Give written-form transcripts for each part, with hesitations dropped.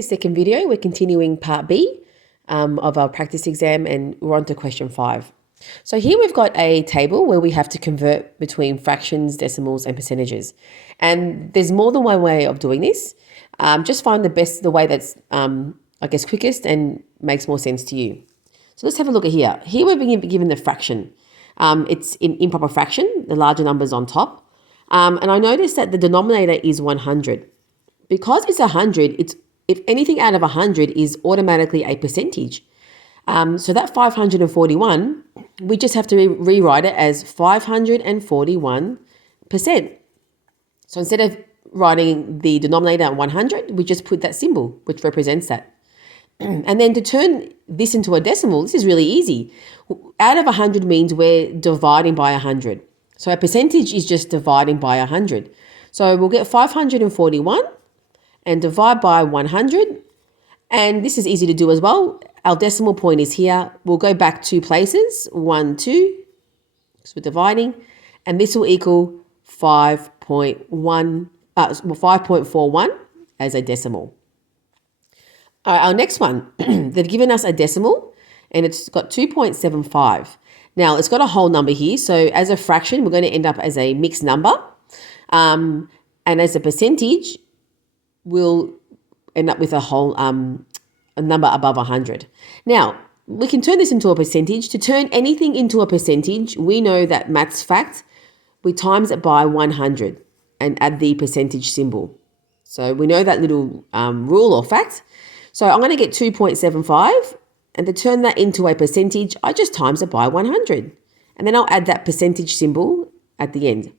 This second video, we're continuing part B of our practice exam, and we're on to question 5. So here we've got a table where we have to convert between fractions, decimals, and percentages. And there's more than one way of doing this. Just find the way that's, quickest and makes more sense to you. So let's have a look at here. Here we're being given the fraction. It's in improper fraction, the larger number's on top. And I noticed that the denominator is 100. Because it's 100, if anything out of 100 is automatically a percentage. So that 541, we just have to rewrite it as 541%. So instead of writing the denominator at 100, we just put that symbol, which represents that. And then to turn this into a decimal, this is really easy. Out of 100 means we're dividing by 100. So a percentage is just dividing by 100. So we'll get 541 and divide by 100. And this is easy to do as well. Our decimal point is here. We'll go back 2 places, 1, 2, because we're dividing. And this will equal 5.41 as a decimal. All right, our next one, they've given us a decimal and it's got 2.75. Now, it's got a whole number here. So as a fraction, we're going to end up as a mixed number. And as a percentage, we'll end up with a whole a number above 100. Now, we can turn this into a percentage. To turn anything into a percentage, we know that maths fact, we times it by 100 and add the percentage symbol. So we know that little rule or fact. So I'm going to get 2.75, and to turn that into a percentage, I just times it by 100. And then I'll add that percentage symbol at the end.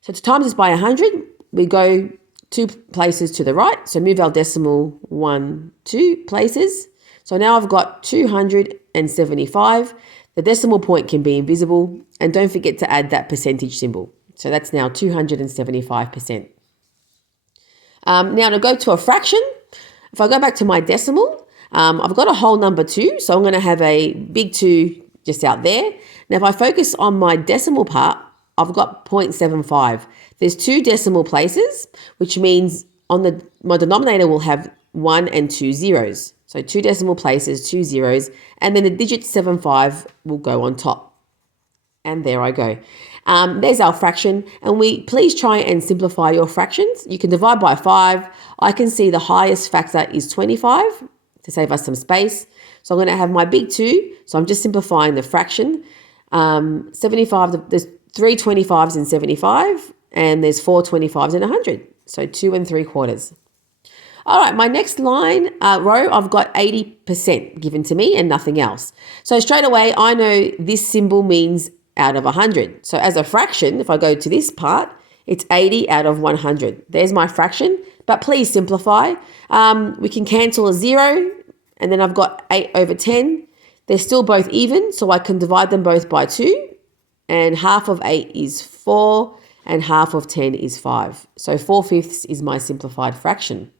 So to times this by 100, we go 2 places to the right. So move our decimal 1, 2 places. So now I've got 275. The decimal point can be invisible. And don't forget to add that percentage symbol. So that's now 275%. Now to go to a fraction, if I go back to my decimal, I've got a whole number 2. So I'm going to have a big 2 just out there. Now if I focus on my decimal part, I've got 0.75. There's 2 decimal places, which means on my denominator will have 1 and 2 zeros. So 2 decimal places, 2 zeros, and then the digit 75 will go on top. And there I go. There's our fraction, and please try and simplify your fractions. You can divide by 5. I can see the highest factor is 25 to save us some space. So I'm going to have my big 2. So I'm just simplifying the fraction. 75, there's 3 25s in 75, and there's 4 25s in 100. So 2 3/4. All right, my next line, row, I've got 80% given to me and nothing else. So straight away, I know this symbol means out of 100. So as a fraction, if I go to this part, it's 80 out of 100. There's my fraction, but please simplify. We can cancel a 0, and then I've got 8 over 10. They're still both even, so I can divide them both by 2. And half of 8 is 4, and half of 10 is 5. So 4/5 is my simplified fraction.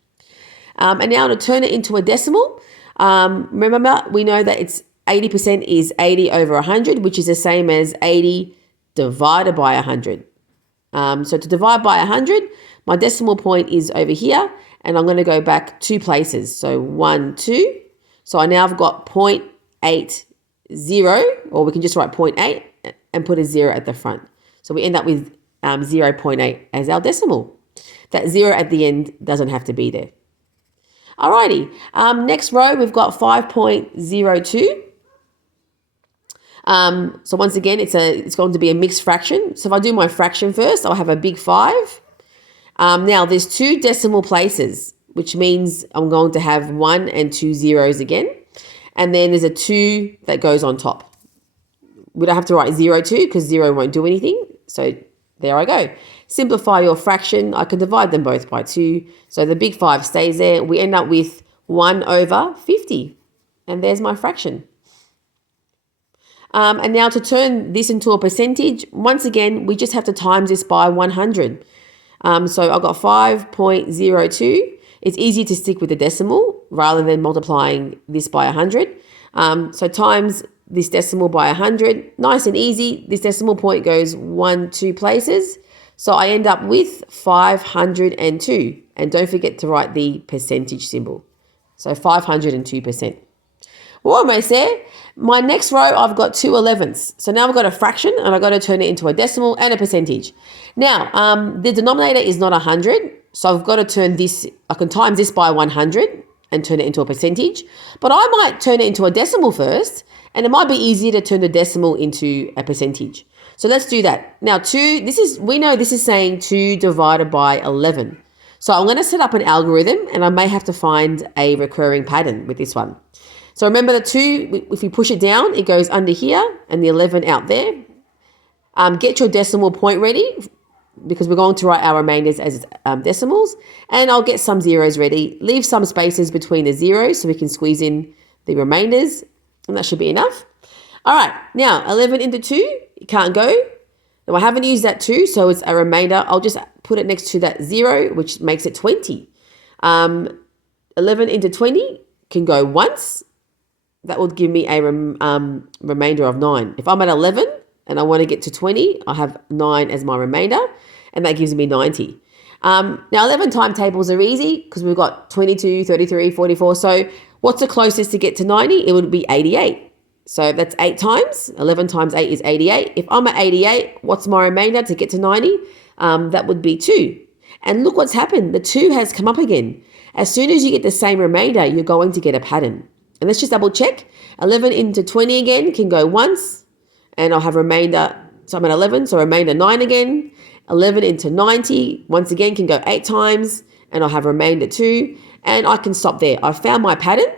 And now to turn it into a decimal, remember, we know that it's 80% is 80 over 100, which is the same as 80 divided by 100. So to divide by 100, my decimal point is over here, and I'm going to go back 2 places. So 1, 2. So I now have got 0.80, or we can just write 0.8 and put a 0 at the front. So we end up with 0.8 as our decimal. That 0 at the end doesn't have to be there. Alrighty, next row, we've got 5.02. So once again, it's going to be a mixed fraction. So if I do my fraction first, I'll have a big 5. Now there's 2 decimal places, which means I'm going to have 1 and 2 zeros again. And then there's a 2 that goes on top. We don't have to write 0, 2 because 0 won't do anything. So there I go. Simplify your fraction. I can divide them both by 2. So the big 5 stays there. We end up with 1 over 50. And there's my fraction. And now to turn this into a percentage, once again, we just have to times this by 100. So I've got 5.02. It's easy to stick with the decimal rather than multiplying this by 100. So times this decimal by 100. Nice and easy. This decimal point goes 1, 2 places. So I end up with 502. And don't forget to write the percentage symbol. So 502%. We're almost there. My next row, I've got 2 11ths. So now I've got a fraction and I've got to turn it into a decimal and a percentage. Now, the denominator is not 100. So I've got to turn this, I can times this by 100 and turn it into a percentage. But I might turn it into a decimal first, and it might be easier to turn the decimal into a percentage. So let's do that. Now, we know this is saying 2 divided by 11. So I'm going to set up an algorithm, and I may have to find a recurring pattern with this one. So remember the 2, if you push it down, it goes under here and the 11 out there. Get your decimal point ready because we're going to write our remainders as decimals. And I'll get some zeros ready. Leave some spaces between the zeros so we can squeeze in the remainders. And that should be enough. All right, now 11 into 2, it can't go. Now I haven't used that 2, so it's a remainder. I'll just put it next to that 0, which makes it 20. 11 into 20 can go once. That will give me a remainder of 9. If I'm at 11 and I want to get to 20, I have 9 as my remainder, and that gives me 90. Now, 11 timetables are easy because we've got 22, 33, 44. So what's the closest to get to 90? It would be 88. So that's 8 times. 11 times 8 is 88. If I'm at 88, what's my remainder to get to 90? That would be 2. And look what's happened. The 2 has come up again. As soon as you get the same remainder, you're going to get a pattern. And let's just double check. 11 into 20 again can go once. And I'll have remainder. So I'm at 11, so remainder 9 again. 11 into 90, once again, can go 8 times. And I'll have remainder 2. And I can stop there. I've found my pattern.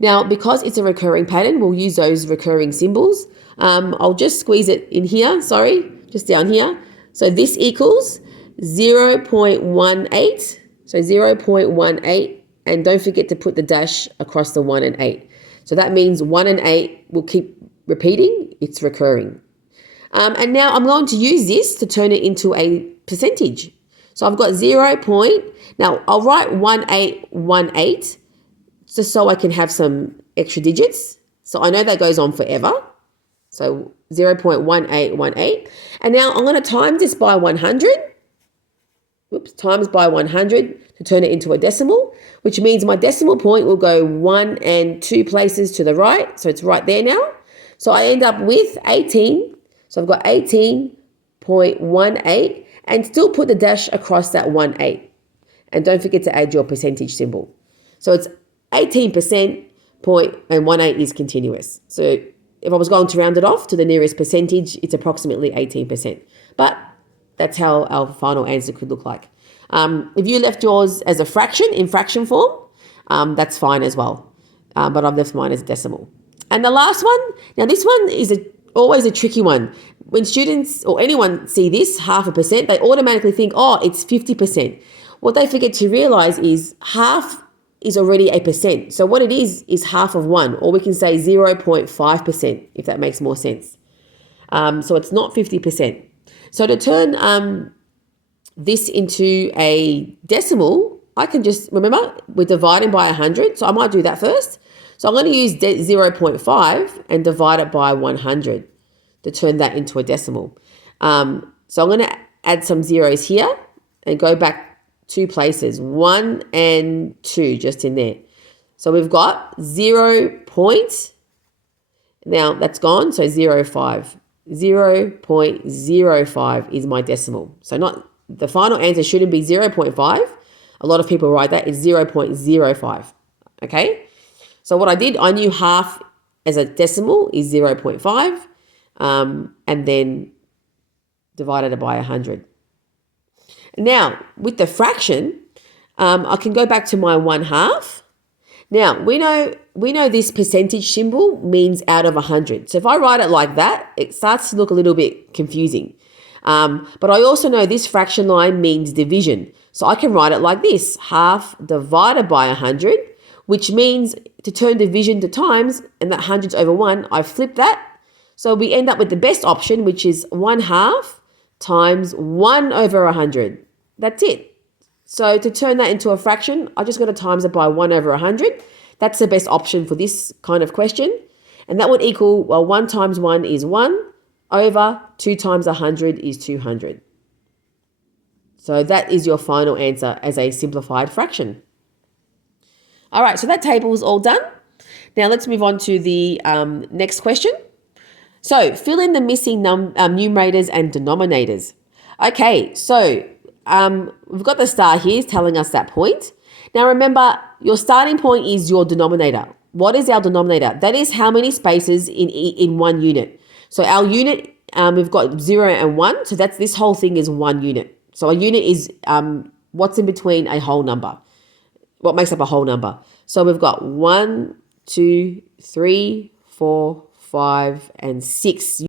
Now, because it's a recurring pattern, we'll use those recurring symbols. I'll just squeeze it in here, just down here. So this equals 0.18. So 0.18. And don't forget to put the dash across the 1 and 8. So that means 1 and 8 will keep repeating. It's recurring. And now I'm going to use this to turn it into a percentage. So I've got 0. Now I'll write 1818 just so I can have some extra digits. So I know that goes on forever. So 0.1818. And now I'm going to times this by 100. Times by 100 to turn it into a decimal, which means my decimal point will go 1 and 2 places to the right. So it's right there now. So I end up with 18. So I've got 18.18 and still put the dash across that 18. And don't forget to add your percentage symbol. So it's 18% point and 18 is continuous. So if I was going to round it off to the nearest percentage, it's approximately 18%. But that's how our final answer could look like. If you left yours as a fraction in fraction form, that's fine as well. But I've left mine as decimal. And the last one, now this one is always a tricky one. When students or anyone see this, 0.5%, they automatically think, oh, it's 50%. What they forget to realize is half is already a percent. So what it is half of 1, or we can say 0.5%, if that makes more sense. So it's not 50%. So to turn this into a decimal, I can just, remember, we're dividing by 100. So I might do that first. So I'm going to use 0.5 and divide it by 100 to turn that into a decimal. So I'm going to add some zeros here and go back 2 places, 1 and 2 just in there. So we've got 0. Now that's gone, so 0.5. 0.05 is my decimal. So not the final answer shouldn't be 0.5. A lot of people write that. It's 0.05. Okay? So what I did, I knew half as a decimal is 0.5 and then divided it by 100. Now, with the fraction, I can go back to my 1/2. Now, we know this percentage symbol means out of 100. So if I write it like that, it starts to look a little bit confusing. But I also know this fraction line means division. So I can write it like this, 1/2 divided by 100, which means to turn division to times, and that 100's over 1, I flip that. So we end up with the best option, which is 1/2 times 1 over 100. That's it. So to turn that into a fraction, I just got to times it by 1 over 100. That's the best option for this kind of question. And that would equal, well, 1 times 1 is 1 over 2 times 100 is 200. So that is your final answer as a simplified fraction. All right, so that table is all done. Now let's move on to the next question. So fill in the missing numerators and denominators. Okay, so we've got the star here telling us that point. Now remember, your starting point is your denominator. What is our denominator? That is how many spaces in one unit. So our unit, we've got 0 and 1. So that's this whole thing is 1 unit. So a unit is what's in between a whole number. What makes up a whole number? So we've got 1, 2, 3, 4, 5, and 6